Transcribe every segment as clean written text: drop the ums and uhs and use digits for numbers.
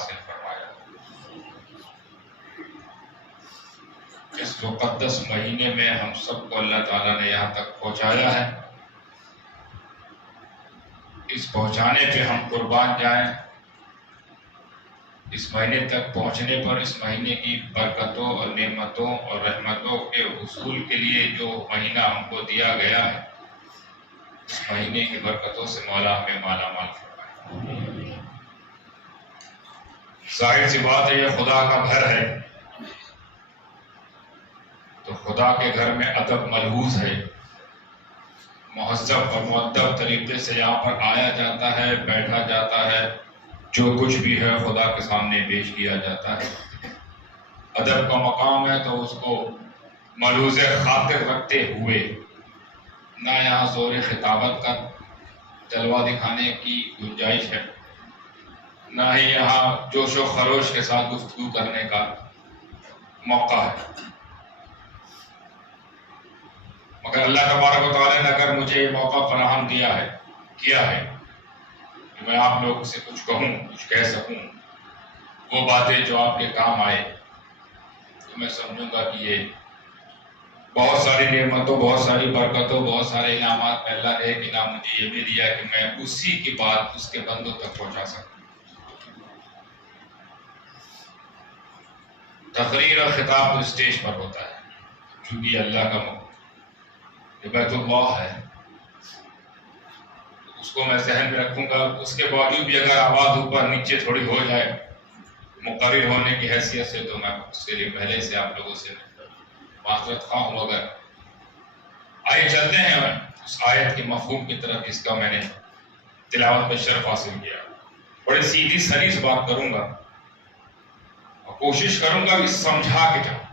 حاصل فرمایا۔ اس مقدس مہینے میں ہم سب کو اللہ تعالیٰ نے یہاں تک پہنچایا ہے، اس پہنچانے پہ ہم قربان جائیں۔ اس مہینے تک پہنچنے پر اس مہینے کی برکتوں اور نعمتوں اور رحمتوں کے حصول کے لیے جو مہینہ ہم کو دیا گیا ہے، اس مہینے کی برکتوں سے مولا ہمیں مالا مال فرمائے۔ ظاہر سی بات ہے یہ خدا کا گھر ہے، تو خدا کے گھر میں ادب ملحوظ ہے، مہذب اور مؤدب طریقے سے یہاں پر آیا جاتا ہے، بیٹھا جاتا ہے، جو کچھ بھی ہے خدا کے سامنے پیش کیا جاتا ہے۔ ادب کا مقام ہے تو اس کو ملحوظ خاطر رکھتے ہوئے نہ یہاں زور خطابت کا جلوہ دکھانے کی گنجائش ہے، نہ ہی یہاں جوش و خروش کے ساتھ گفتگو کرنے کا موقع ہے۔ مگر اللہ تبارک و تعالیٰ نے اگر مجھے یہ موقع فراہم کیا ہے کہ میں آپ لوگوں سے کچھ کہوں، کچھ کہہ سکوں، وہ باتیں جو آپ کے کام آئے، تو میں سمجھوں گا کہ یہ بہت ساری نعمتوں، بہت ساری برکتوں، بہت سارے انعامات میں اللہ نے ایک انعام مجھے یہ بھی دیا کہ میں اسی کی بات اس کے بندوں تک پہنچا سکوں۔ تقریر اور خطاب تو اسٹیج پر ہوتا ہے، چونکہ یہ اللہ کا یہ بیت اللہ ہے، اس کو میں ذہن میں رکھوں گا۔ اس کے باوجود بھی اگر آواز اوپر نیچے تھوڑی ہو جائے مقرر ہونے کی حیثیت سے، تو میں اس کے لیے پہلے سے آپ لوگوں سے معذرت خواہ ہوں۔ مگر آئے چلتے ہیں اس آیت کے مفہوم کی طرف جس کا میں نے تلاوت میں شرف حاصل کیا۔ بڑے سیدھی سلیس بات کروں گا اور کوشش کروں گا کہ سمجھا کے جاؤں،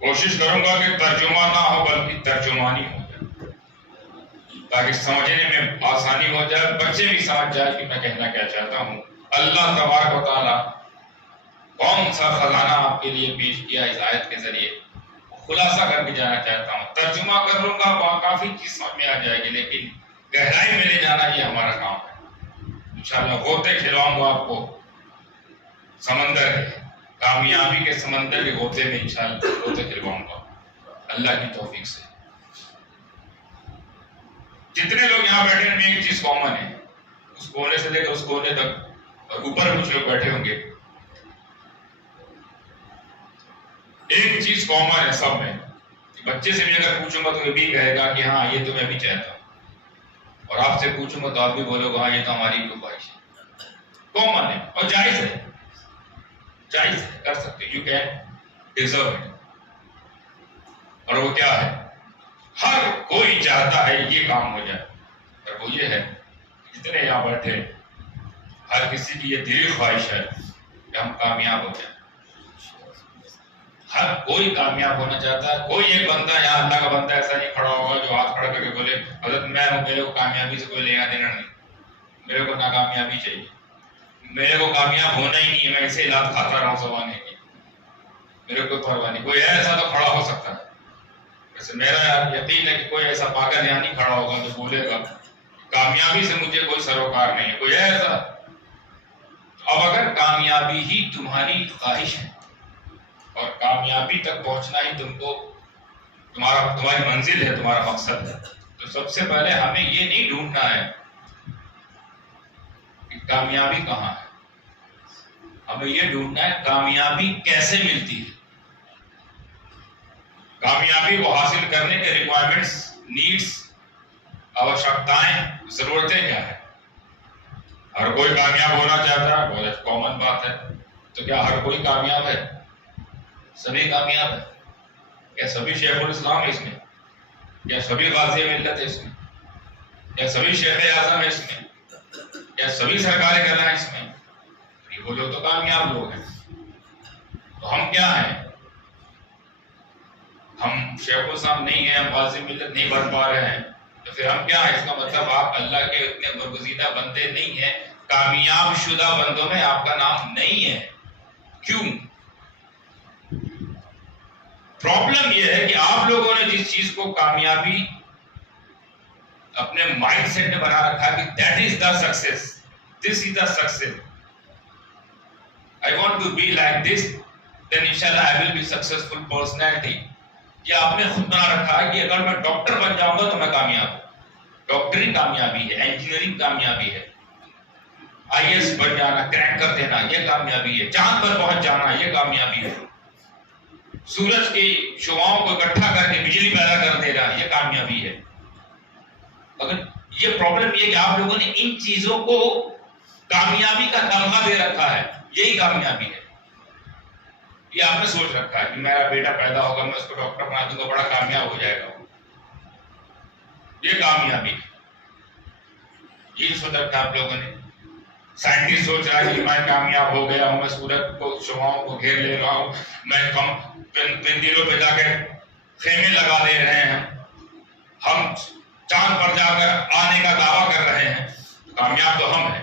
کوشش کروں گا کہ ترجمہ نہ ہو بلکہ ترجمانی ہو جائے، تاکہ سمجھنے میں آسانی ہو جائے، بچے بھی سمجھ جائے کہ میں کہنا کیا چاہتا ہوں۔ اللہ تبارک و تعالیٰ کون سا خزانہ آپ کے لیے پیش کیا اس آیت کے ذریعے، خلاصہ کر کے جانا چاہتا ہوں۔ ترجمہ کر لوں گا، کافی چیز سمجھ میں آ جائے گی، لیکن گہرائی میں لے جانا یہ ہمارا کام ہے۔ انشاءاللہ غوطے کھلاؤں گا آپ کو سمندر کے، کامیابی کے سمندر کے غوطے میں انشاءاللہ غوطے کھلواؤں گا اللہ کی توفیق سے۔ جتنے لوگ یہاں بیٹھے ہیں، ایک چیز کامن ہے، اس کونے سے لے کر اس کونے تک اور اوپر کچھ لوگ بیٹھے ہوں گے، ایک چیز کامن ہے سب میں۔ بچے سے بھی اگر پوچھوں گا تو یہ بھی کہے گا کہ ہاں یہ تو میں بھی چاہتا ہوں، اور آپ سے پوچھوں گا تو آپ بھی بولو گے ہاں یہ تو ہماری بھی خواہش ہے۔ کامن ہے اور جائز ہے، جائز ہے، کر سکتے، یو کین ڈیزرو اٹ۔ اور وہ کیا ہے؟ ہر کوئی چاہتا ہے یہ کام ہو جائے، اور وہ یہ ہے جتنے یہاں بیٹھے ہر کسی کی یہ دلی خواہش ہے کہ ہم کامیاب ہو جائیں۔ ہر کوئی کامیاب ہونا چاہتا ہے۔ کوئی ایک بندہ یہاں اللہ کا بندہ ایسا نہیں کھڑا ہوگا جو ہاتھ کھڑا کر کے بولے حضرت میں ہوں، میرے کو کامیابی سے کوئی لینا دینا نہیں، میرے کو ناکامیابی چاہیے، میرے کو کامیاب ہونا ہی نہیں ہے، میں ایسے علاج کھاتا رہا ہوں زمانے کی، میرے کو پرواہ نہیں۔ کوئی ایسا تو کھڑا ہو سکتا ہے، ویسے میرا یقین ہے کہ کوئی ایسا پاگل یہاں نہیں کھڑا ہوگا جو بولے گا کامیابی سے مجھے کوئی سروکار نہیں ہے، کوئی ایسا۔ اب اگر کامیابی ہی تمہاری خواہش ہے اور کامیابی تک پہنچنا ہی تمہاری منزل ہے، تمہارا مقصد ہے، تو سب سے پہلے ہمیں یہ نہیں ڈھونڈنا ہے کہ کامیابی کہاں ہے، ہمیں یہ ڈھونڈنا ہے کامیابی کیسے ملتی ہے، کامیابی کو حاصل کرنے کے ریکوائرمنٹس، نیڈس، آوشکتائیں، ضرورتیں کیا ہیں۔ ہر کوئی کامیاب ہونا چاہتا ہے، بہت کامن بات ہے، تو کیا ہر کوئی کامیاب ہے؟ سبھی کامیاب ہے؟ کیا سبھی شیخ الاسلام ہے اس میں؟ کیا سبھی غازی ملت ہے اس میں؟ کیا سبھی شیخ اعظم ہے اس میں؟ کیا سبھی سرکار کرنا ہے اس میں؟ وہ لوگ تو کامیاب لوگ ہیں، تو ہم کیا ہیں؟ ہم شیخ الاسلام نہیں ہیں، ہم غازی ملت نہیں بن پا رہے ہیں، تو پھر ہم کیا ہیں؟ اس کا مطلب آپ اللہ کے اتنے برگزیدہ بندے نہیں ہیں، کامیاب شدہ بندوں میں آپ کا نام نہیں ہے۔ کیوں؟ پرابلم یہ ہے کہ آپ لوگوں نے جس چیز کو کامیابی اپنے مائنڈ سیٹ میں بنا رکھا ہے کہ that is the success, this is the success, want to be like this, then inshallah I will be successful personality. یہ آپ نے خود بنا رکھا ہے کہ اگر میں ڈاکٹر بن جاؤں گا تو میں کامیاب ہوں. ڈاکٹری کامیابی ہے, انجینئرنگ کامیابی ہے, آئی ایس بن جانا, کریک کر دینا یہ کامیابی ہے, چاند پر پہنچ جانا یہ کامیابی ہے, سورج کی شعاؤں کو اکٹھا کر کے بجلی پیدا کر دینا یہ کامیابی ہے. اگر یہ پرابلم یہ کہ آپ لوگوں نے ان چیزوں کو کامیابی کا تمغہ دے رکھا ہے, یہی کامیابی ہے. یہ آپ نے سوچ رکھا ہے کہ میرا بیٹا پیدا ہوگا, میں اس کو ڈاکٹر بنا دوں گا, بڑا کامیاب ہو جائے گا, یہ کامیابی ہے. یہ سوچ رکھا آپ لوگوں نے. سائنٹسٹ سوچ رہا ہے کہ میں کامیاب ہو گیا ہوں, میں سورج کو شعاؤں کو گھیر لے رہا ہوں, میں پندیروں پہ جا کے خیمے لگا دے رہے ہیں, ہم چاند پر جا کر آنے کا دعویٰ کر رہے ہیں, کامیاب تو ہم ہیں.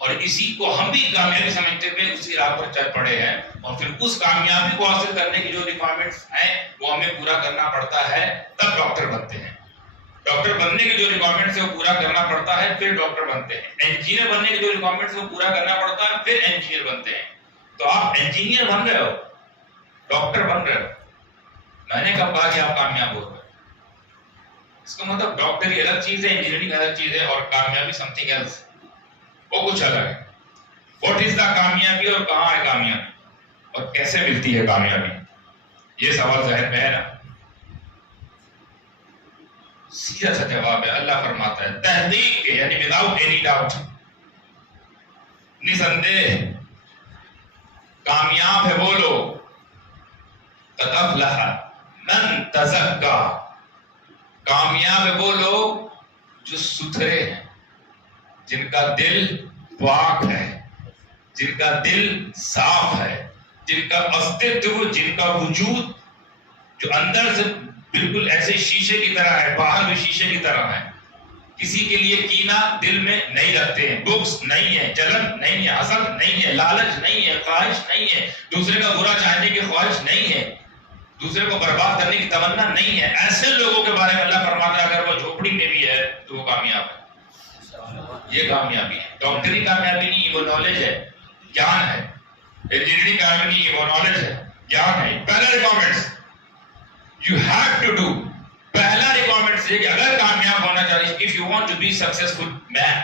اور اسی کو ہم بھی کامیابی سمجھتے ہوئے اسی راہ پر چل پڑے ہیں, اور پھر اس کامیابی کو حاصل کرنے کی جو ریکوائرمنٹس ہیں وہ ہمیں پورا کرنا پڑتا ہے, تب ڈاکٹر بنتے ہیں. ڈاکٹر بننے کی جو ریکوائرمنٹس ہے وہ پورا کرنا پڑتا ہے, پھر ڈاکٹر بنتے ہیں. انجینئر بننے کی جو ریکوائرمنٹس ہے وہ پورا کرنا پڑتا ہے, پھر انجینئر بنتے ہیں. تو آپ انجینئر بن رہے ہو, ڈاکٹر بن رہے ہو, میں نے کب کہا کہ آپ کامیاب ہو گئے؟ اس کا مطلب ڈاکٹری الگ چیز ہے, انجینئرنگ الگ چیز ہے, اور کامیابی سم تھنگ ایلس, وہ کچھ الگ ہے. واٹ از دا کامیابی, اور کہاں ہے کامیابی, اور کیسے ملتی ہے کامیابی, یہ سوال ذہن میں ہے نا. سیدھا سا جواب ہے, اللہ فرماتا ہے تحقیق کے یعنی وداؤٹ اینی ڈاؤٹ, نسندیہ کامیاب ہے وہ لوگ, قد افلح من تزکا, کامیاب ہے وہ لوگ جو ستھرے ہیں, جن کا دل پاک ہے, جن کا دل صاف ہے, جن کا استتو, جن کا وجود جو اندر سے بالکل ایسے شیشے کی طرح ہے, باہر بھی شیشے کی طرح ہے. کسی کے لیے کینہ دل میں نہیں رکھتے ہیں, بغض نہیں ہے, جلن نہیں ہے, حسد نہیں ہے, لالچ نہیں ہے, خواہش نہیں ہے, دوسرے کا برا چاہنے کی خواہش نہیں ہے, دوسرے کو برباد کرنے کی تمنا نہیں ہے. ایسے لوگوں کے بارے میں اللہ فرماتا ہے اگر وہ جھوپڑی میں بھی ہے تو وہ کامیاب ہے. یہ کامیابی ہے. ڈاکٹری کامیابی نہیں, وہ نالج ہے, گیان ہے. انجینئرنگ کامیابی نہیں, وہ نالج ہے, گیان ہے. پہلا requirements you have to do, پہلا ریکوائرمنٹس ہے کہ اگر کامیاب ہونا چاہیے, if you want to be successful man,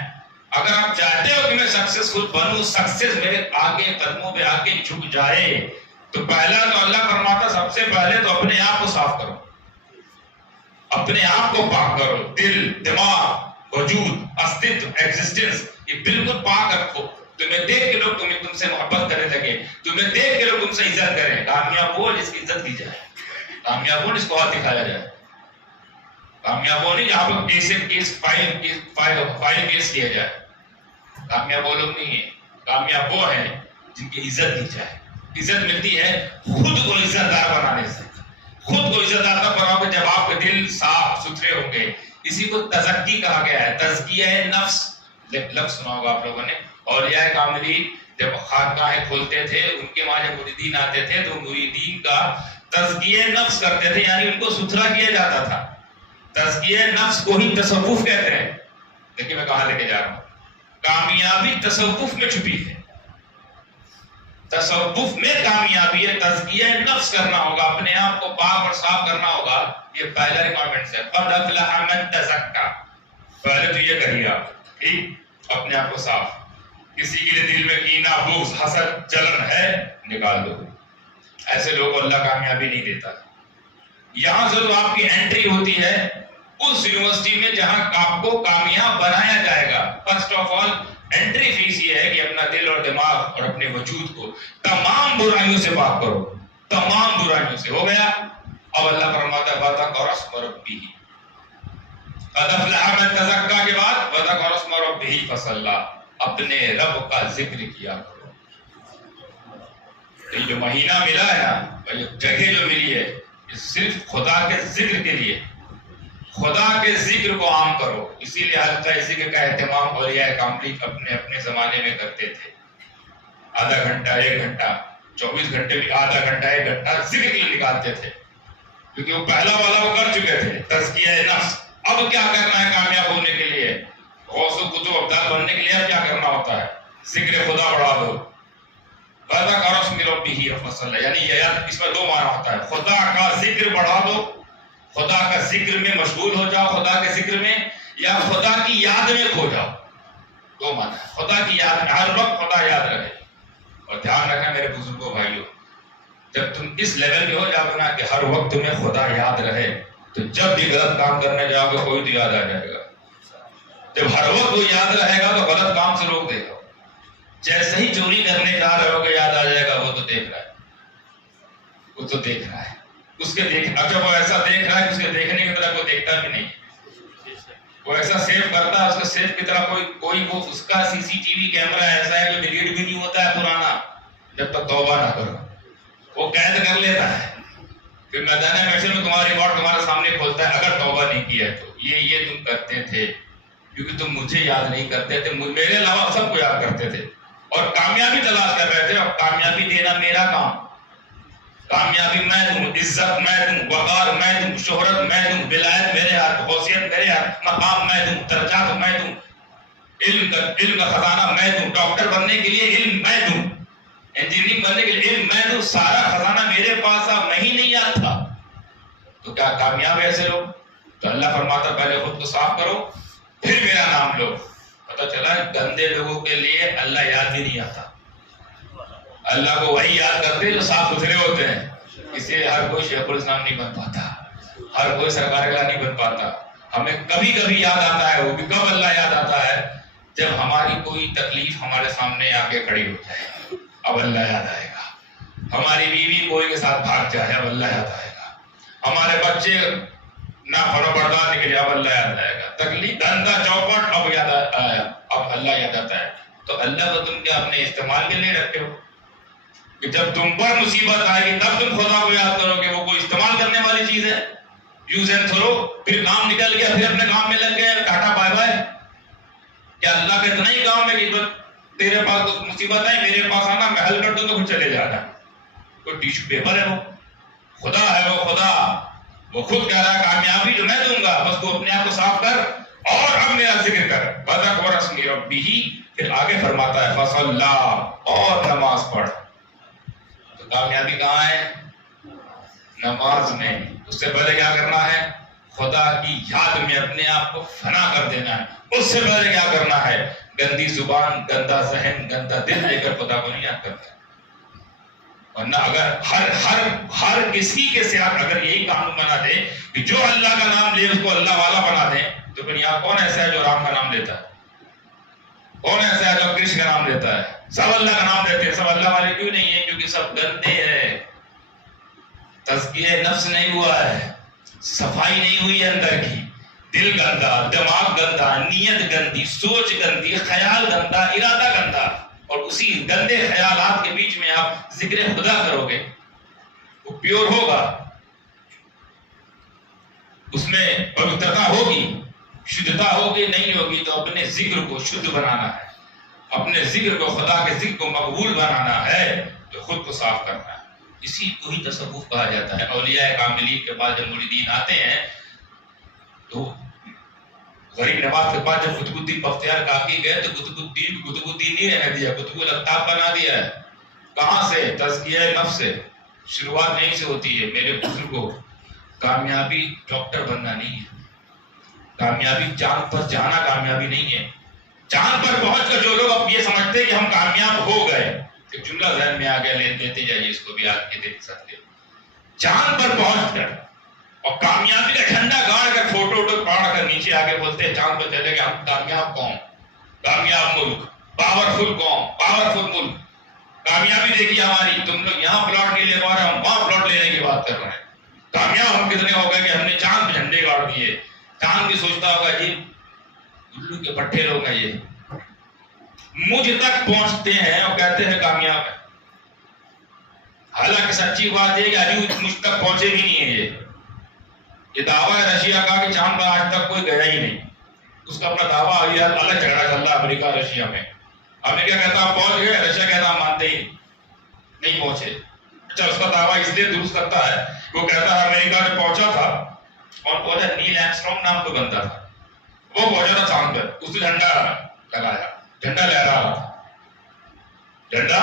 اگر آپ چاہتے ہو کہ میں سکسیسفل بنوں, سکسیس میرے آگے قدموں پہ آ کے جھک جائے, تو پہلا تو اللہ فرماتا سب سے پہلے تو اپنے آپ کو صاف کرو, اپنے آپ کو پاک کرو. دل, دماغ, وجود, استتو, ایگزسٹنس, یہ بالکل پاک رکھو. تمہیں دیکھ کے لوگ تم سے محبت کرنے لگے, تمہیں دیکھ کے لوگ تم سے عزت کریں. کامیاب وہ جس کی عزت کی جائے, کامیاب وہ جس کو ہاتھ دکھایا جائے. کامیاب وہ نہیں جہاں پر فائل کیس کیا جائے. کامیاب وہ لوگ نہیں ہیں, کامیاب وہ ہیں جن کی عزت دی جائے. عزت ملتی ہے خود کو عزت دار بنانے سے. خود کو عزت دار تب بناؤ گے جب آپ کے دل صاف ستھرے ہوں گے. اسی کو تزکی کہا گیا ہے, تزکیہ نفس, لفظ سنا ہوگا آپ لوگوں نے. اولیاء کاملین جب خانقاہیں کھولتے تھے, ان کے وہاں جب مریدین آتے تھے تو مریدین کا تزکیہ نفس کرتے تھے, یعنی ان کو ستھرا کیا جاتا تھا. تزکیہ نفس کو ہی تصوف کہتے ہیں. دیکھیں میں کہاں لے کے جا رہا ہوں. کامیابی تصوف میں چھپی ہے, تصوف میں کامیابی ہے. تزکیہ نفس کرنا ہوگا, اپنے آپ کو پاک اور صاف کرنا ہوگا. یہ پہلا ریکوائرمنٹ ہے. قد افلح من تزکا, پہلے تو یہ کریے آپ, ٹھیک, اپنے آپ کو صاف. کسی کے لیے دل میں کینہ, بغض, حسد, جلن ہے, نکال دو. ایسے لوگوں کو اللہ کامیابی نہیں دیتا. یہاں سے تو آپ کی انٹری ہوتی ہے اس یونیورسٹی میں جہاں آپ کو کامیاب بنایا جائے گا. First of all entry fee یہ ہے کہ اپنا دل اور دماغ اور اپنے وجود کو تمام برائیوں سے پاک کرو, تمام برائیوں سے. ہو گیا. اب اللہ فرماتا ہے وَذَكَرَ اسْمَ رَبِّهِ, قَدْ أَفْلَحَ مَن تَزَكَّىٰ کے بعد وَذَكَرَ اسْمَ رَبِّهِ فَصَلَّىٰ, اپنے رب کا ذکر کیا کرو. یہ جو مہینہ ملا ہے نا, یہ جگہ جو ملی ہے, یہ صرف خدا کے ذکر کے لیے. خدا کے ذکر کو عام کرو. اسی لیے حلقہ ذکر کا اہتمام اولیاء کاملین اپنے اپنے زمانے میں کرتے تھے. آدھا گھنٹہ, 1 گھنٹہ, 24 گھنٹے بھی آدھا گھنٹہ 1 گھنٹہ ذکر کے لیے نکالتے تھے, کیونکہ وہ پہلا والا وہ کر چکے تھے, تزکیہ نفس. اب کیا کرنا ہے کامیاب ہونے کے لیے, غوث و قطب ابدال بننے کے لیے اب کیا کرنا ہوتا ہے, ذکر خدا بڑھا دو. فذكر اسم ربه فصلى، یعنی یہ اس میں دو معنی ہوتا ہے، خدا کا ذکر بڑھا دو، خدا کا ذکر میں مشغول ہو جاؤ، خدا کے ذکر میں، یا خدا کی یاد میں کھو جاؤ، دو معنی ہے، خدا کی یاد میں ہر وقت خدا یاد رہے۔ اور دھیان رکھنا میرے بزرگوں بھائیوں، جب تم اس لیول پہ ہو جاؤ نا کہ ہر وقت تمہیں خدا یاد رہے، تو جب بھی غلط کام کرنے جاؤ گے کوئی تو یاد آ جائے گا۔ جب ہر وقت وہ یاد رہے گا تو غلط کام سے روک دے گا۔ جیسے ہی چوری کرنے جا رہے ہو گے یاد آ جائے گا، وہ تو دیکھ رہا ہے، وہ تو دیکھ رہا ہے، اس کے دیکھ، اگر وہ ایسا دیکھ رہا ہے کہ اس کے دیکھنے کی طرح کوئی دیکھتا بھی نہیں، وہ ایسا سیو کرتا ہے، اس کے سیو کی طرح کوئی وہ اس کا سی سی ٹی وی کیمرہ ایسا ہے جو ڈیلیٹ بھی نہیں ہوتا ہے پرانا، جب تک توبہ نہ کرو، وہ قید کر لیتا ہے، پھر میدان محشر میں تمہاری ریکارڈ تمہارے سامنے کھولتا ہے، اگر توبہ نہیں کیا تو یہ تم کرتے تھے، کیونکہ تم مجھے یاد نہیں کرتے تھے، میرے علاوہ سب کو یاد کرتے تھے، اور کامیابی تلاش کر رہے تھے، اور کامیابی دینا میرا کام، کامیابی میں دوں، عزت میں دوں، وقار میں دوں، شہرت میں دوں، ولایت میرے ہاتھ، غوثیت میرے ہاتھ، مقام میں دوں، درجات میں دوں، علم کا خزانہ میں دوں، ڈاکٹر بننے کے لیے علم میں دوں، انجینئرنگ بننے کے لیے علم میں دوں، سارا خزانہ میرے پاس اب نہیں یاد تھا، تو کیا کامیاب ہے ایسے لوگ؟ تو اللہ فرماتا پہلے خود کو صاف کرو پھر میرا نام لو۔ پتہ چلا گندے لوگوں کے لیے اللہ یاد بھی نہیں آتا، اللہ کو وہی یاد کرتے جو صاف ستھرے ہوتے ہیں، اس لیے ہر کوئی شیخ الاسلام نہیں بن پاتا، ہر کوئی سرکار اعلیٰ نہیں بن پاتا۔ ہمیں کبھی کبھی یاد آتا ہے، وہ بھی کب اللہ یاد آتا ہے؟ جب ہماری کوئی تکلیف ہمارے سامنے آ کے کھڑی ہو جائے، اب اللہ یاد آئے گا۔ ہماری بیوی کوئی کے ساتھ بھاگ جائے، اب اللہ یاد آئے گا۔ ہمارے بچے نہ فرمانبردار نکلے، اب اللہ یاد آئے گا۔ تکلیف دھندا چوپٹ اب یاد آیا، اب اللہ یاد آتا ہے۔ تو اللہ کو تم کیا اپنے استعمال کے لیے رکھتے ہو کہ جب تم پر مصیبت آئے گی تب تم خدا کو یاد کرو گے؟ وہ کوئی استعمال کرنے والی چیز ہے؟ یوز اینڈ تھرو، پھر کام نکل گیا پھر اپنے کام میں لگ گئے، ٹاٹا بائے بائے۔ کیا اللہ کا اتنا ہی کام ہے کہ تیرے پاس مصیبت ہے میرے پاس آنا، میں حل کر دوں تو پھر چلے جانا؟ کوئی ٹیشو پیپر ہے؟ وہ خدا ہے، وہ خدا، وہ خود کہہ رہا ہے کامیابی جو میں دوں گا، بس تو اپنے آپ کو صاف کر اور اب میرا ذکر کر۔ وَذَكَرَ اسْمَ رَبِّهِ، پھر آگے فرماتا ہے فَصَلَّى، اور نماز پڑھ۔ تو کامیابی کہاں ہے؟ نماز میں۔ اس سے پہلے کیا کرنا ہے؟ خدا کی یاد میں اپنے آپ کو فنا کر دینا ہے۔ اس سے پہلے کیا کرنا ہے؟ گندی زبان، گندا ذہن، گندا دل لے کر خدا کو نہیں یاد کرتا۔ ورنہ اگر ہر کسی کے ساتھ اگر یہی قانون بنا دے کہ جو اللہ کا نام لے اس کو اللہ والا بنا دے، تو پھر یہاں کون ایسا ہے جو رام کا نام لیتا ہے؟ کون ایسا ہے جو کرشن کا نام لیتا ہے؟ سب اللہ کا نام لیتے ہیں، سب اللہ والے کیوں نہیں ہیں؟ کیونکہ سب گندے ہیں، تزکیہ نفس نہیں ہوا ہے، صفائی نہیں ہوئی ہے اندر کی، دل گندا، دماغ گندا، نیت گندی، سوچ گندی، خیال گندا، ارادہ گندا، اور اسی گندے خیالات کے بیچ میں آپ ذکر خدا کرو گے، وہ پیور ہوگا، اس میں پوترتا ہوگی، شدھتا ہوگی، نہیں ہوگی تو اپنے ذکر کو شدھ بنانا ہے، اپنے ذکر کو، خدا کے ذکر کو مقبول بنانا ہے، تو خود کو صاف کرنا ہے۔ اسی کو ہی تصوف کہا جاتا ہے۔ اولیاء کاملین کے پاس جب مریدین آتے ہیں تو غریب نواز کے پاس جب قطب الدین بختیار کاکی گئے تو قطب الدین نہیں رہنے دیا، قطب الطاف بنا دیا ہے۔ کہاں سے؟ تزکیہ نفس سے۔ شروعات یہیں سے ہوتی ہے میرے بزرگوں۔ کامیابی ڈاکٹر بننا نہیں ہے، کامیابی چاند پر جانا کامیابی نہیں ہے۔ چاند پر پہنچ کر جو لوگ اب یہ سمجھتے ہیں کہ ہم کامیاب ہو گئے، ایک جملہ ذہن میں آ گیا، لیتے جائیے اس کو بھی، آپ کے دیکھ سکتے ہو۔ چاند پر پہنچ کر اور کامیابی کا جھنڈا گاڑ کر فوٹو پاڑ کر نیچے آگے بولتے ہیں چاند پر چلے گئے ہم کامیاب قوم، کامیاب ملک، پاورفل قوم، پاورفل ملک، کامیابی دیکھیے ہماری، تم لوگ یہاں پلاٹ نہیں لے پا رہے، ہم وہاں پلاٹ لینے کی بات کر رہے ہیں۔ کامیاب ہم کتنے ہو گئے کہ ہم نے چاند پہ جھنڈے گاڑ دیے۔ چاند بھی سوچتا ہوگا جی الو کے پٹھے لوگ ہیں، یہ مجھ تک پہنچتے ہیں اور کہتے ہیں کامیاب ہے۔ حالانکہ سچی بات یہ کہ ابھی مجھ تک پہنچے بھی نہیں ہے۔ یہ دعویٰ ہے رشیا کا کہ چاند پر آج تک کوئی گیا ہی نہیں، اس کا اپنا دعویٰ الگ جھگڑا چل رہا ہے امریکہ رشیا میں۔ امریکہ کہتا ہم پہنچ گئے، رشیا کہتا ہم مانتے ہی نہیں پہنچے۔ اچھا، اس کا دعویٰ اس لیے درست کرتا ہے، وہ کہتا ہے امریکہ جو پہنچا تھا، کون پہنچا؟ نیل آرمسٹرانگ نام کوئی بندہ تھا، وہ پہنچا تھا چاند پر، اس نے جھنڈا لگایا، جھنڈا لہرا رہا تھا، جھنڈا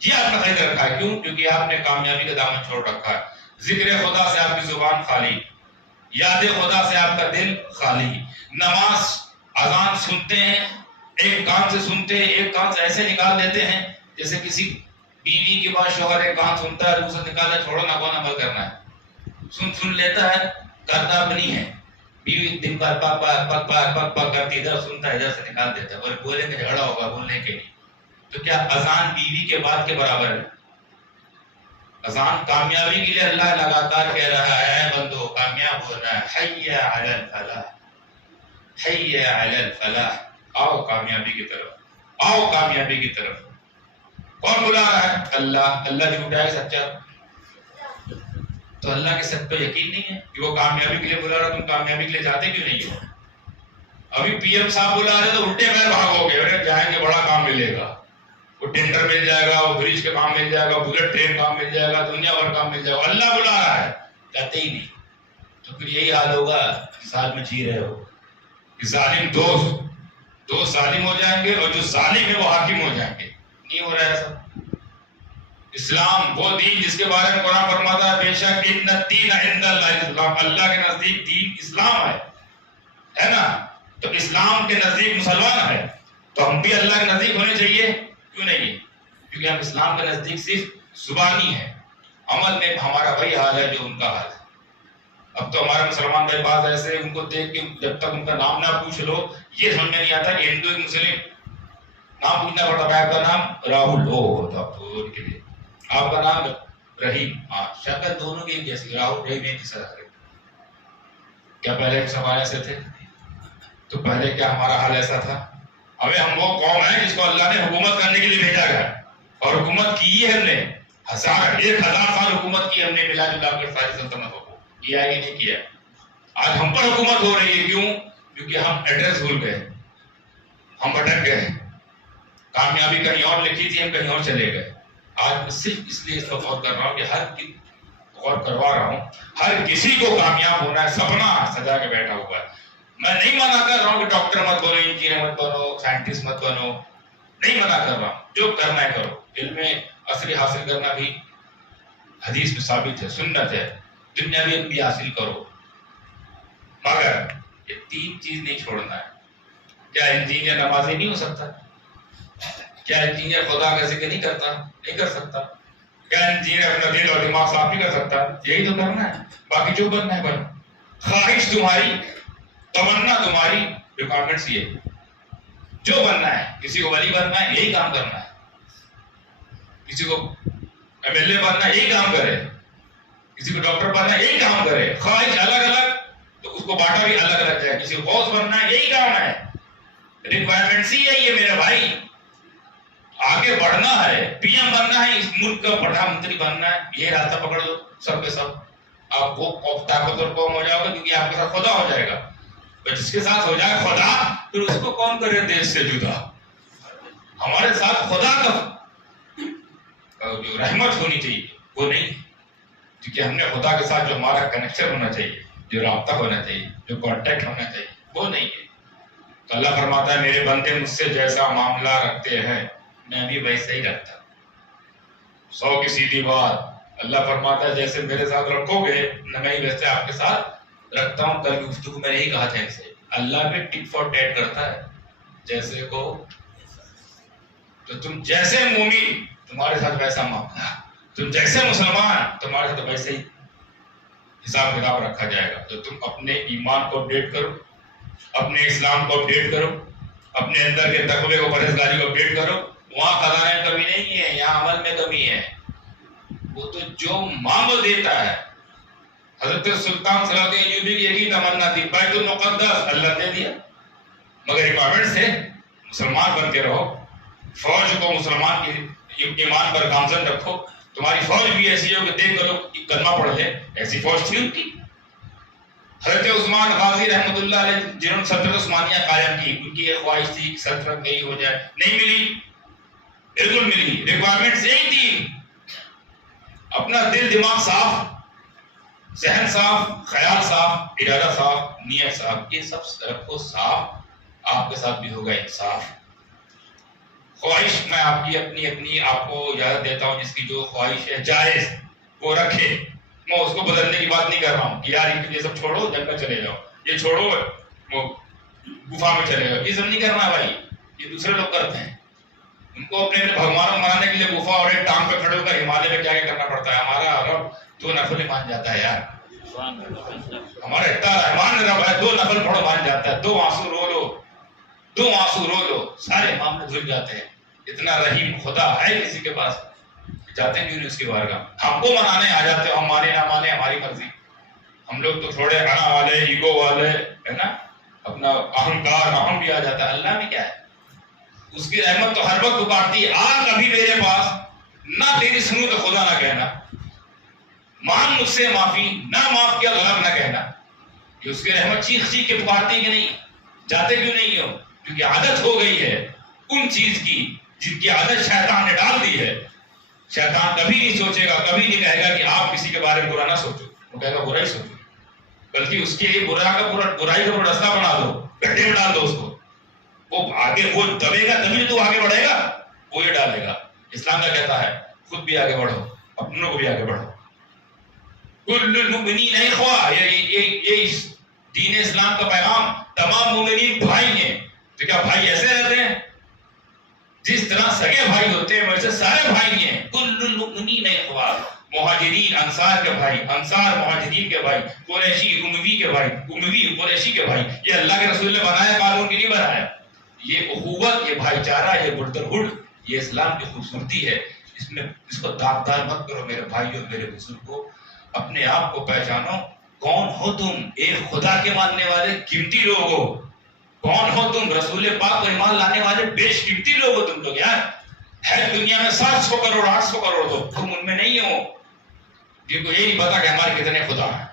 یہ آپ نے خرید رکھا ہے. کیوں؟ کیونکہ آپ نے کامیابی کا دامن چھوڑ رکھا ہے. ذکر خدا سے آپ کی زبان خالی, یاد خدا سے آپ کا دل خالی. نماز اذان سنتے ہیں, ایک کان سے سنتے ہیں, ایک کان سے ایسے نکال دیتے ہیں جیسے کسی بیوی کے بعد شوہر ایک کان سنتا ہے, دوسرا نکالا, چھوڑو نہ کون عمل کرنا ہے, سن لیتا ہے, کرتا بھی نہیں ہے. بیوی دن بھر پک پک پک پک پک کرتی, ادھر سنتا ہے ادھر سے نکال دیتا ہے, اور بولیں گے جھگڑا ہوگا بولنے کے لیے. تو کیا اذان بیوی کے بعد کے برابر ہے؟ اذان کامیابی کے لیے اللہ لگاتار کہہ رہا ہے بندو کامیاب ہونا ہے. حی علی الفلاح, حی علی الفلاح, آؤ کامیابی کی طرف, آؤ کامیابی کی طرف. کون بلا رہا ہے؟ اللہ. اللہ جھوٹا ہے سچا؟ تو اللہ کے سچ پہ یقین نہیں ہے کہ وہ کامیابی کے لیے بلا رہا, تم کامیابی کے لیے جاتے کیوں نہیں ہو؟ ابھی پی ایم صاحب بلا رہے تو الٹے پیر بھاگو گے, ارے جائیں گے بڑا کام ملے گا, وہ ٹینڈر مل جائے گا, وہ برج کے کام مل جائے گا, بلٹ ٹرین کام مل جائے گا, دنیا بھر کام مل جائے گا. اللہ بلا رہا ہے, جاتے ہی نہیں. تو پھر یہی حال ہوگا ساتھ میں جی رہے ہو کہ ظالم دوست ظالم ہو جائیں گے, اور جو ظالم ہے وہ حاکم ہو جائیں گے. نہیں ہو رہا ہے سب. اسلام وہ دین جس کے بارے میں قرآن فرماتا ہے بے شک ان الدین عند اللہ الاسلام, اللہ کے نزدیک دین اسلام ہے نا. تو اسلام کے نزدیک مسلمان ہے, تو ہم بھی اللہ کے نزدیک ہونے چاہیے. کیوں نہیں؟ کیونکہ ہم اسلام کے نزدیک صرف زبانی ہے, عمل میں ہمارا وہی حال ہے جو ان کا حال ہے. اب تو ہمارے مسلمان بھائی بعض ایسے ان کو دیکھ کے جب تک ان کا نام نہ پوچھ لو یہ سمجھ میں نہیں آتا کہ ہندو مسلم نام پوچھنا پڑتا ہے. آپ کا نام راہل ہو ہوتا تو ان کے لیے, آپ کا نام رحیم, ہاں شکل دونوں کی جیسی, راہل رحیم ایک جیسا ہے. کیا پہلے سوال ایسے تھے؟ تو پہلے کیا ہمارا حال ایسا تھا؟ ہمیں ہم وہ قوم ہے جس کو اللہ نے حکومت کرنے کے لیے بھیجا گیا, اور حکومت کی ہے ہم نے 1000 سال حکومت کی ہم نے ملا جلا کر ساری سلطنتوں کو. کیا ہے کہ نہیں کیا؟ آج ہم پر حکومت ہو رہی ہے. کیوں؟ کیونکہ ہم ایڈریس بھول گئے, ہم بھٹک گئے. کامیابی کہیں اور لکھی تھی, ہم کہیں اور چلے گئے. آج میں صرف اس لیے اس پر غور کر رہا ہوں کہ غور کروا رہا ہوں, ہر کسی کو کامیاب ہونا ہے, سپنا سجا کے بیٹھا ہوا ہے. میں نہیں منع کر رہا ہوں کہ ڈاکٹر مت بنو, انجینئر مت بنو, سائنٹسٹ مت بنو, نہیں منع کر رہا ہوں. جو کرنا ہے کرو. علم عصری حاصل کرنا بھی حدیث میں ثابت ہے, سنت ہے. دنیاوی علم بھی حاصل کرو, مگر یہ 3 چیز نہیں چھوڑنا ہے. کیا انجینئر نمازی نہیں ہو سکتا؟ کیا انجینئر خدا کا ذکر نہیں کرتا؟ نہیں کر سکتا. کیا انجینئر اپنا دل اور دماغ صاف نہیں کر سکتا؟ یہی تو کرنا ہے. باقی جو بننا ہے بنو. خواہش تمہاری, تمنا تمہاری, ریکوائرمنٹس یہ. جو بننا ہے, کسی کو ولی بننا ہے یہی کام کرنا ہے, کسی کو MLA بننا ہے یہی کام کرے, کسی کو ڈاکٹر بننا ہے یہی کام کرے. خواہش الگ الگ تو اس کو بانٹا بھی الگ الگ ہے. کسی کو غوث بننا ہے یہی کام ہے. ریکوائرمنٹس ہی یہی ہے میرے بھائی. آگے بڑھنا ہے, پی ایم بننا ہے, اس ملک کا پردھان منتری بننا ہے, یہ راستہ پکڑ لو سب کے سب. آپ وہ طاقتور قوم ہو جاؤ گے کیونکہ آپ کے ساتھ خدا ہو جائے گا. جس کے ساتھ ہو جائے خدا پھر اس کو کون کرے دیش سے جدا. ہمارے ساتھ خدا کا جو رحمت ہونی چاہیے وہ نہیں, کیونکہ ہم نے خدا کے ساتھ جو ہمارا کنیکشن ہونا چاہیے, جو رابطہ ہونا چاہیے, جو کانٹیکٹ ہونا چاہیے وہ نہیں ہے. تو اللہ فرماتا ہے میرے بندے مجھ سے جیسا معاملہ رکھتے ہیں میں بھی ویسے ہی رکھتا ہوں. 100 کی سیدھی بات. اللہ فرماتا ہے جیسے میرے ساتھ رکھو گے میں ہی ویسے آپ کے ساتھ رکھتا ہوں. کل کی گفتگو میں نہیں کہا تھا ان سے, اللہ بھی ٹک فار ٹیٹ کرتا ہے. جیسے کو تو تم جیسے مومن تمہارے ساتھ ویسا معاملہ, تم جیسے مسلمان تمہارے ساتھ ویسے ہی حساب کتاب رکھا جائے گا. تو تم اپنے ایمان کو اپڈیٹ کرو, اپنے اسلام کو اپڈیٹ کرو, اپنے اندر کے تقوی کو, پرہیزگاری کو اپڈیٹ کرو. وہاں خزانے میں کمی نہیں ہے, یہاں عمل میں کمی ہے. وہ تو جو مانگو دیتا ہے. حضرت سلطان صلاح الدین ایوبی کی یہی تمنا تھی, بیت المقدس, اللہ نے دیا. مگر ریکوائرمنٹ سے مسلمان بن کے رہو, فوج کو مسلمان کی ایمان پر گامزن رکھو. تمہاری فوج بھی ایسی ہو کہ دیکھ کر لوگ کلمہ پڑھ لے, ایسی فوج تھی ان کی. حضرت عثمان غازی رحمۃ اللہ علیہ جنہوں نے سلطنت عثمانیہ قائم کی, ان کی یہ خواہش تھی کہ سلطنت نہیں ہو جائے, نہیں ملی, بالکل ملی. ریکوائرمنٹس یہی تھی, اپنا دل دماغ صاف, ذہن صاف, خیال صاف, ارادہ صاف, نیت صاف, یہ سب رکھو صاف. آپ کے ساتھ بھی ہوگا انصاف. خواہش میں آپ کی اپنی اپنی آپ کو اجازت دیتا ہوں، جس کی جو خواہش ہے جائز وہ رکھے، میں اس کو بدلنے کی بات نہیں کر رہا ہوں کہ یار یہ سب چھوڑو جنگل چلے جاؤ، یہ چھوڑو وہ گفا میں چلے جاؤ، یہ سب نہیں کرنا بھائی، یہ دوسرے لوگ کرتے ہیں۔ ان کو اپنے بھگوانوں کو منانے کے لیے گفا اور ایک ٹانگ پہ کھڑے ہو کر ہمالیہ میں کیا کیا کرنا پڑتا ہے۔ ہمارا رب 2 نفل مان جاتا ہے یار، ہمارا اتنا رحمان رب ہے، 2 نفل پڑھو مان جاتا ہے، 2 آنسو رو لو، 2 آنسو رو لو، سارے معاملے دھل جاتے ہیں۔ اتنا رحیم خدا ہے کسی کے پاس؟ جاتے کیوں نہیں اس کی بارگاہ؟ ہم کو منانے آ جاتے ہو، ہم مانے نہ مانے ہماری مرضی۔ ہم لوگ تو تھوڑے انا والے، ایگو والے ہے نا، اپنا اہنکار اہم بھی آ جاتا ہے۔ اللہ میں کیا ہے؟ اس کی رحمت تو ہر وقت پکارتی ہے، آ کبھی میرے پاس، نہ تیری سنوں تو خدا نہ کہنا، مان مجھ سے معافی، نہ معاف کیا غلط نہ کہنا۔ کہ اس کی رحمت چیخ چیخ کے پکارتی کہ نہیں؟ جاتے کیوں نہیں ہو؟ کیونکہ عادت ہو گئی ہے ان چیز کی جن کی عادت شیطان نے ڈال دی ہے۔ شیطان کبھی نہیں سوچے گا، کبھی نہیں کہے گا کہ آپ کسی کے بارے میں برا نہ سوچو، وہ کہے گا برا ہی سوچو، بلکہ اس کے لیے برائی کا راستہ بنا دو، گڈھے میں ڈال دو اس کو، وہ آگے وہ دبے گا تبھی تو آگے بڑھے گا، وہ یہ ڈالے گا۔ اسلام کا کہتا ہے خود بھی آگے بڑھو، اپنوں کو بھی آگے بڑھو۔ کل المؤمنین اخوہ، یہ دین اسلام کا پیغام، تمام مومنین بھائی ہیں۔ تو کیا بھائی ایسے رہتے ہیں؟ جس طرح سگے بھائی ہوتے ہیں ویسے سارے بھائی ہیں۔ کل المؤمنین اخوہ، مہاجرین انصار کے بھائی، انصار مہاجرین کے بھائی، قریشی اموی کے بھائی، اموی قریشی کے بھائی۔ یہ اللہ کے رسول نے بنایا، قانون کی نہیں بنایا۔ یہ اخوت، یہ بھائی چارہ، یہ بردرہڈ، یہ اسلام کی خوبصورتی ہے۔ اس کو داغدار مت کرو میرے بھائیو، میرے بزرگوں، اپنے آپ کو پہچانو۔ کون ہو تم؟ ایک خدا کے ماننے والے قیمتی لوگ ہو۔ کون ہو تم؟ رسول پاک پر ایمان لانے والے بیش قیمتی لوگ ہو تم لوگ یار۔ ہے دنیا میں 700 کروڑ 800 کروڑ ہو، تم ان میں نہیں ہو جن کو یہ نہیں پتا کہ ہمارے کتنے خدا ہیں۔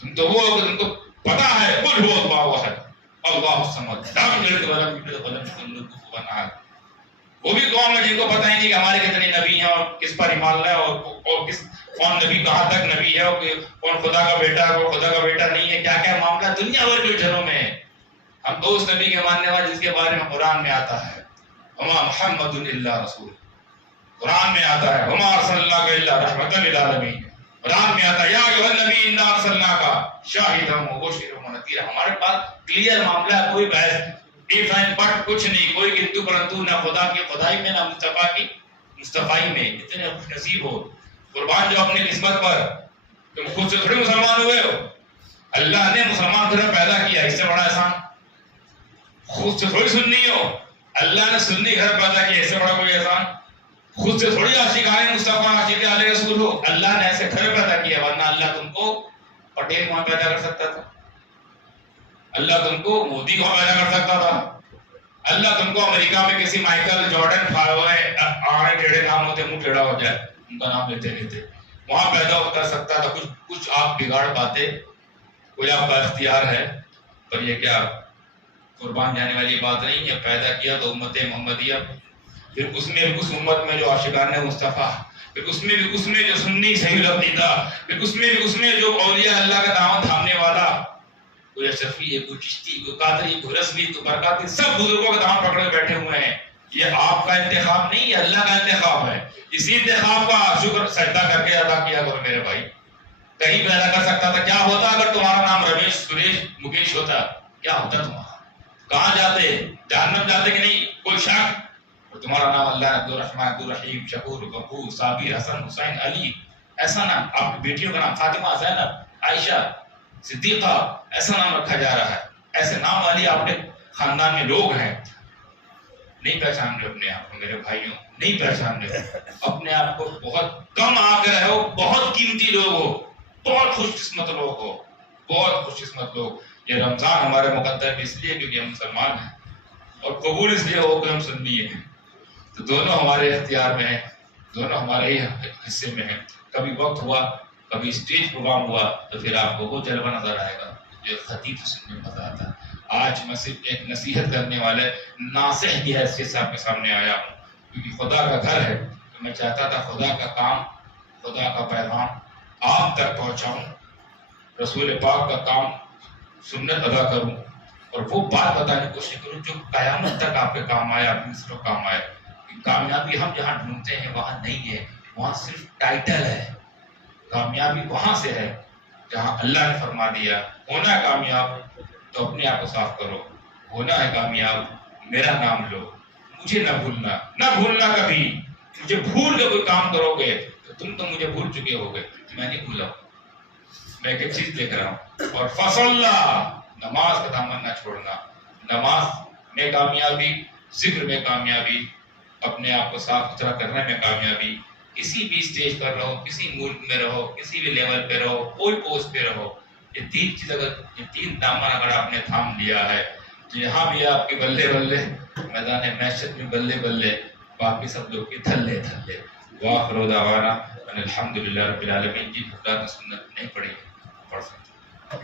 تم تو وہ ہو کہ تم کو پتا ہے قل هو اللہ احد اللہ الصمد لم یلد ولم یولد ولم یکن له کفوا احد۔ وہ بھی قوم ہے جن کو پتہ ہی نہیں کہ ہمارے کتنے نبی ہیں اور کس پر ایمان لائے اور کس کون نبی کہاں تک نبی ہے اور کون خدا کا بیٹا ہے کون خدا کا بیٹا نہیں ہے، کیا کیا معاملہ دنیا بھر کے جھروں میں ہے۔ ہم تو اس نبی کے ماننے والے جس کے بارے میں قرآن میں آتا ہے وما محمد الا رسول، قرآن میں آتا ہے وما ارسلناک الا رحمۃ للعالمین، قرآن میں آتا ہے یا ایھا النبی انا ارسلناک شاہدا ومبشرا ونذیرا۔ ہمارے پاس کلیئر معاملہ ہے، کوئی بحث ایف اینڈ بٹ کچھ نہیں، کوئی کنتو پرنتو، نہ خدا کی خدائی میں نہ مصطفیٰ کی مصطفیٰ میں۔ اتنے خوش نصیب ہو قربان جو اپنی قسمت پر، تم خود سے تھوڑی مسلمان ہوئے ہو، اللہ نے مسلمان طرح پیدا کیا، اس سے بڑا احسان۔ خود سے تھوڑی سنی ہو، اللہ نے سنی گھر پیدا کیا، اس سے بڑا کوئی احسان۔ خود سے تھوڑی عاشقان مصطفیٰ عاشق علیہ رسول ہو، اللہ نے ایسے گھر پیدا کیا، ورنہ اللہ تم کو پٹیل وہاں پیدا کر سکتا تھا، اللہ تم کو مودی وہاں پیدا کر سکتا تھا، اللہ تم کو امریکہ میں کسی مائیکل جارڈن آڑے ٹیڑھے نام ہوتے منہ ٹیڑھا ہو جائے ان کا نام لیتے لیتے وہاں پیدا کر سکتا تھا۔ کچھ آپ بگاڑ پاتے، کوئی آپ کا اختیار ہے، پر یہ کیا قربان جانے والی بات نہیں ہے۔ پیدا کیا تو امت محمدیہ، پھر اس امت میں جو عاشقان مصطفیٰ، پھر اس میں جو سنی صحیح العقیدہ، پھر اس میں جو اولیاء اللہ کا دامن تھامنے والا، کوئی اشرفی ہے، کوئی چشتی، کوئی قادری، کوئی رسوی، کوئی برکاتی، سب بزرگوں کا دامن پکڑ کے بیٹھے ہوئے ہیں۔ یہ آپ کا انتخاب نہیں، یہ اللہ کا انتخاب ہے۔ اسی انتخاب کا شکر سجدہ کر کے ادا کیا کرو میرے بھائی۔ کہیں پیدا کر سکتا تھا، کیا ہوتا اگر تمہارا نام رمیش، سریش، مکیش ہوتا؟ کیا ہوتا تمہارا؟ کہاں جاتے؟ جہنم جاتے کہ نہیں؟ کوئی شک؟ اور تمہارا نام اللہ، عبدالرحمن، عبدالرحیم، شکور، غفور، صابر، حسن، حسین، علی، ایسا نام، آپ کی بیٹیوں کا نام فاطمہ، زینب، عائشہ، صدیقہ، ایسا نام رکھا جا رہا ہے۔ ایسے نام والی آپ کے خاندان میں لوگ ہیں، نہیں پہچان رہے اپنے آپ کو میرے بھائیوں، نہیں پہچان رہے اپنے آپ کو، بہت کم آ کے رہو، بہت قیمتی لوگ ہو، بہت خوش قسمت لوگ ہو، بہت خوش قسمت لوگ۔ یہ رمضان ہمارے مقدر اس لیے کیونکہ ہم مسلمان ہیں، اور قبول اس لیے ہو کہ ہم سنی ہیں، تو دونوں ہمارے اختیار میں ہیں، دونوں ہمارے ہی حصے میں ہیں۔ کبھی وقت ہوا، کبھی اسٹیج پروگرام ہوا تو پھر آپ کو وہ جلوہ نظر آئے گا جو خطیب سننے میں مزہ آتا ہے۔ آج میں صرف ایک نصیحت کرنے والے ناصح کی حیثیت سے آپ کے سامنے آیا ہوں، کیونکہ خدا کا گھر ہے تو میں چاہتا تھا خدا کا کام، خدا کا پیغام آپ تک پہنچاؤں، رسول پاک کا کام سنت ادا کروں، اور وہ بات بتانے کی کوشش کروں جو قیامت تک آپ کے کام آئے، آپ مصروں کام آئے. کامیابی ہم جہاں ڈھونڈتے ہیں وہاں نہیں ہے، وہاں صرف ٹائٹل ہے. کامیابی وہاں سے ہے جہاں اللہ نے فرما دیا ہونا ہے کامیاب تو اپنے آپ کو صاف کرو، ہونا ہے کامیاب میرا نام لو، مجھے نہ بھولنا کبھی. مجھے بھول کے کوئی کام کرو گے تو تم تو مجھے بھول چکے ہو گے، میں نہیں بھولا. میں ایک چیز دیکھ رہا ہوں. اور فصلہ نماز کا دامن نہ چھوڑنا. نماز میں کامیابی، ذکر میں کامیابی، اپنے آپ کو صاف ستھرا کرنے میں کامیابی. کسی بھی اسٹیج پر رہو، کسی ملک میں رہو، کسی بھی لیول پہ رہو، کوئی پوسٹ پہ رہو، یہ تین چیز یہ تین دامن اگر آپ نے تھام لیا ہے تو یہاں بھی آپ کے بلے بلے، میدان معیشت میں بلے بلے، باقی سب لوگ کے تھلے تھلے. وآخر دعوانا ان الحمد للہ رب العالمین. جی خدا کی سنت نہیں پڑھی پڑھ سکتے.